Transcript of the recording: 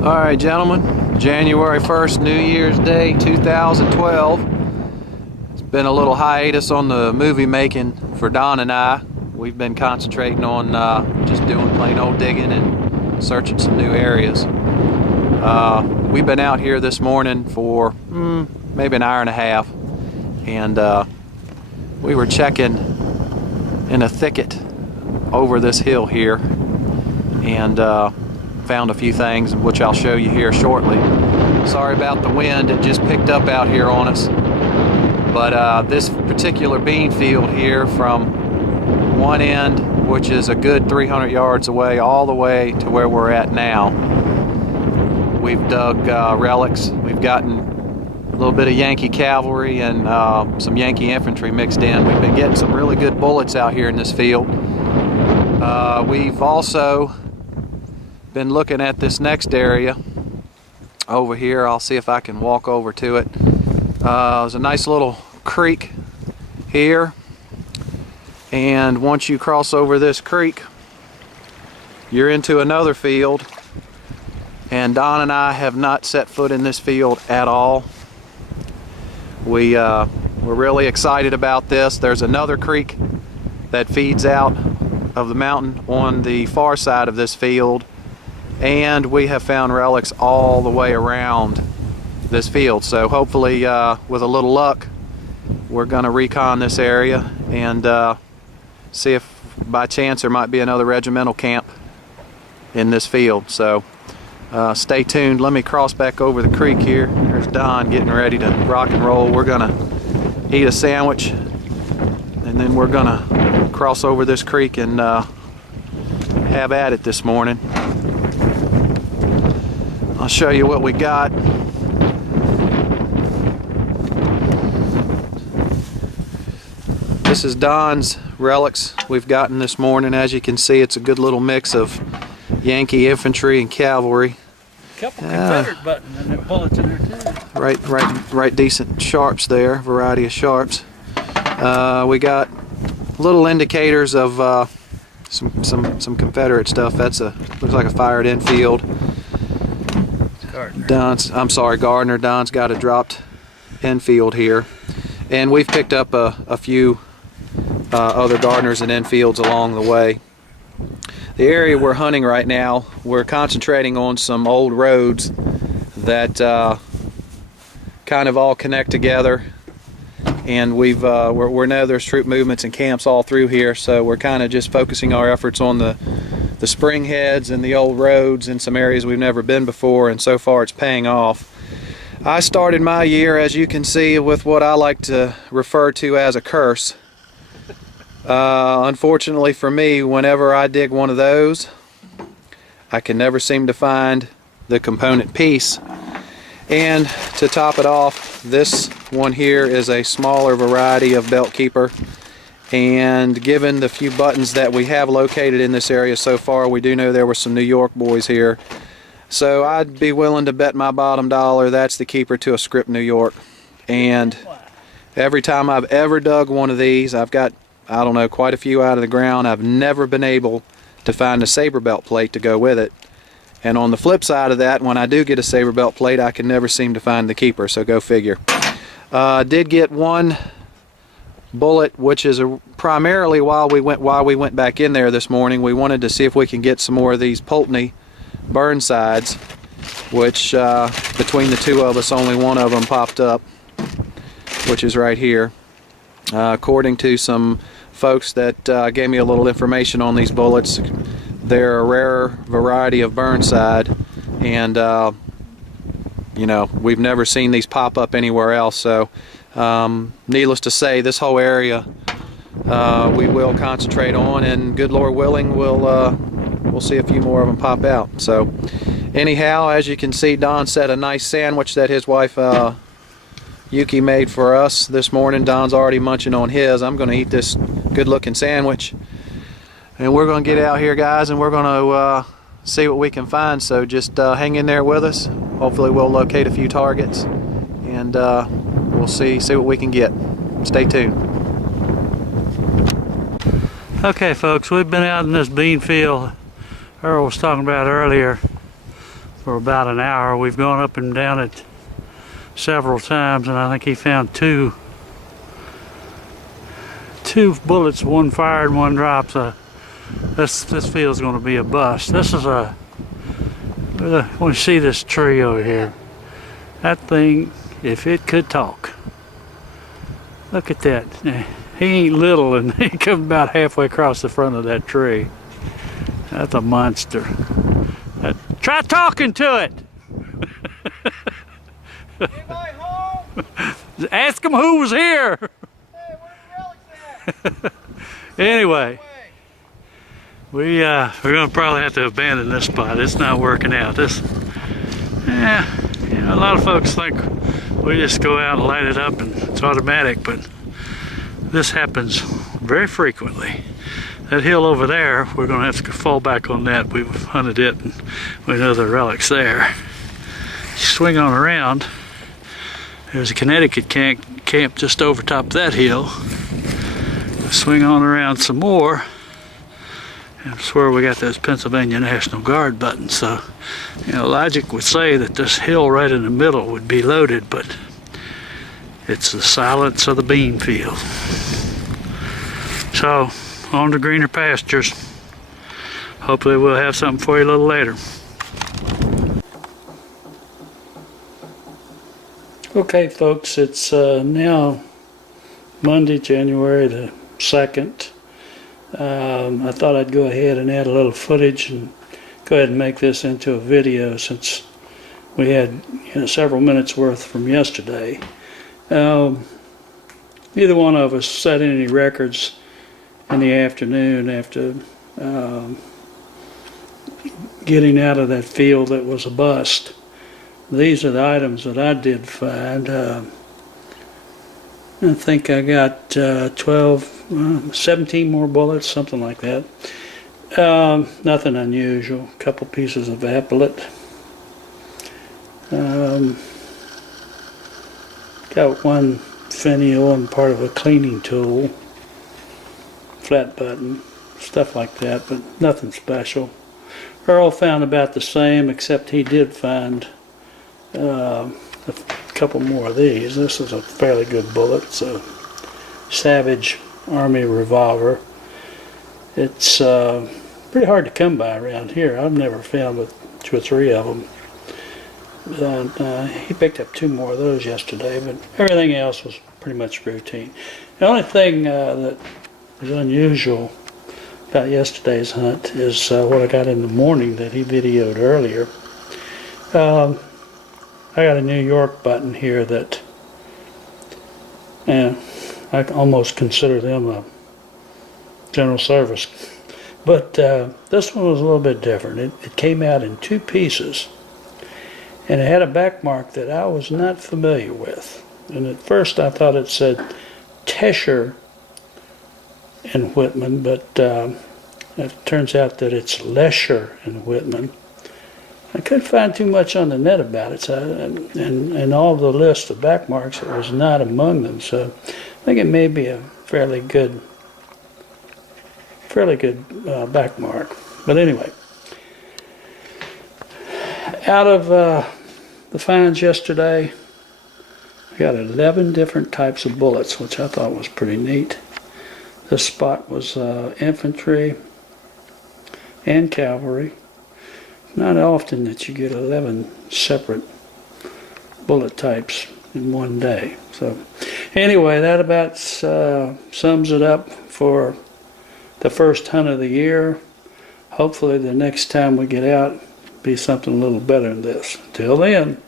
Alright gentlemen, January 1st, New Year's Day 2012. It's been a little hiatus on the movie making for Don and I. We've been concentrating on just doing plain old digging and searching some new areas. We've been out here this morning for maybe an hour and a half, and we were checking in a thicket over this hill here, and found a few things which I'll show you here shortly. Sorry about the wind, it just picked up out here on us. But this particular bean field here, from one end, which is a good 300 yards away, all the way to where we're at now, we've dug relics. We've gotten a little bit of Yankee cavalry and some Yankee infantry mixed in. We've been getting some really good bullets out here in this field. We've also been looking at this next area over here. I'll see if I can walk over to it. There's a nice little creek here, and once you cross over this creek, you're into another field, and Don and I have not set foot in this field at all. We're really excited about this. There's another creek that feeds out of the mountain on the far side of this field, and we have found relics all the way around this field. So hopefully with a little luck, we're going to recon this area and see if by chance there might be another regimental camp in this field. So stay tuned. Let me cross back over the creek here. There's Don getting ready to rock and roll. We're going to eat a sandwich, and then we're going to cross over this creek and have at it this morning. I'll show you what we got. This is Don's relics we've gotten this morning. As you can see, it's a good little mix of Yankee infantry and cavalry. A couple Confederate buttons and there bullets in there too. Right decent sharps there, variety of sharps. We got little indicators of some Confederate stuff. That's looks like a fired infield. Gardner. Don's got a dropped infield here, and we've picked up a few other Gardners and infields along the way. The area we're hunting right now, we're concentrating on some old roads that kind of all connect together, and we know there's troop movements and camps all through here, so we're kind of just focusing our efforts on the spring heads and the old roads in some areas we've never been before, and so far it's paying off. I started my year, as you can see, with what I like to refer to as a curse. Unfortunately for me, whenever I dig one of those, I can never seem to find the component piece. And to top it off, this one here is a smaller variety of belt keeper. And given the few buttons that we have located in this area so far, we do know there were some New York boys here. So I'd be willing to bet my bottom dollar that's the keeper to a script New York. And every time I've ever dug one of these, I've got, I don't know, quite a few out of the ground, I've never been able to find a saber belt plate to go with it. And on the flip side of that, when I do get a saber belt plate, I can never seem to find the keeper, so go figure. Did get one bullet, which is primarily why we went back in there this morning. We wanted to see if we can get some more of these Pulteney Burnsides, which between the two of us, only one of them popped up, which is right here. According to some folks that gave me a little information on these bullets, they're a rarer variety of Burnside, and you know, we've never seen these pop up anywhere else. So needless to say, this whole area we will concentrate on, and good Lord willing, we'll see a few more of them pop out. So anyhow, as you can see, Don set a nice sandwich that his wife Yuki made for us this morning. Don's already munching on his. I'm going to eat this good looking sandwich, and we're going to get out here, guys, and we're going to see what we can find. So just hang in there with us. Hopefully we'll locate a few targets, and we'll see what we can get. Stay tuned. Okay folks, we've been out in this bean field Earl was talking about earlier. for about an hour. We've gone up and down it several times, and I think he found two bullets, one fired and one dropped. So this field's going to be a bust. This is a, when you see this tree over here, that thing, if it could talk, look at that. He ain't little, and he comes about halfway across the front of that tree. That's a monster. Try talking to it. Anybody home? Ask him who was here. Hey, where the relics at? Anyway, we're gonna probably have to abandon this spot. It's not working out. A lot of folks think we just go out and light it up and it's automatic, but this happens very frequently. That hill over there, we're going to have to fall back on that. We've hunted it and we know the relic's there. Swing on around, there's a Connecticut camp just over top of that hill. Swing on around some more, and I swear we got those Pennsylvania National Guard buttons. So, logic would say that this hill right in the middle would be loaded, but it's the silence of the bean field. So, on to greener pastures. Hopefully we'll have something for you a little later. Okay folks, it's now Monday, January the 2nd. I thought I'd go ahead and add a little footage and go ahead and make this into a video, since we had several minutes worth from yesterday. Neither one of us set any records in the afternoon after getting out of that field that was a bust. These are the items that I did find. I think I got 17 more bullets, something like that. Nothing unusual. A couple pieces of applet. Got one finial and part of a cleaning tool. Flat button, stuff like that, but nothing special. Earl found about the same, except he did find a couple more of these. This is a fairly good bullet. It's a Savage Army revolver. It's pretty hard to come by around here. I've never found but 2 or 3 of them. He picked up 2 more of those yesterday, but everything else was pretty much routine. The only thing that was unusual about yesterday's hunt is what I got in the morning that he videoed earlier. I got a New York button here that I almost consider them a general service, but this one was a little bit different. It came out in 2 pieces, and it had a back mark that I was not familiar with, and at first I thought it said Tesher in Whitman, but it turns out that it's Lesher in Whitman. I couldn't find too much on the net about it, and all the list of back marks, it was not among them. So I think it may be a fairly good back mark. But anyway, out of the finds yesterday, I got 11 different types of bullets, which I thought was pretty neat. This spot was infantry and cavalry. Not often that you get 11 separate bullet types in one day. So anyway, that about sums it up for the first hunt of the year. Hopefully the next time we get out be something a little better than this. Till then.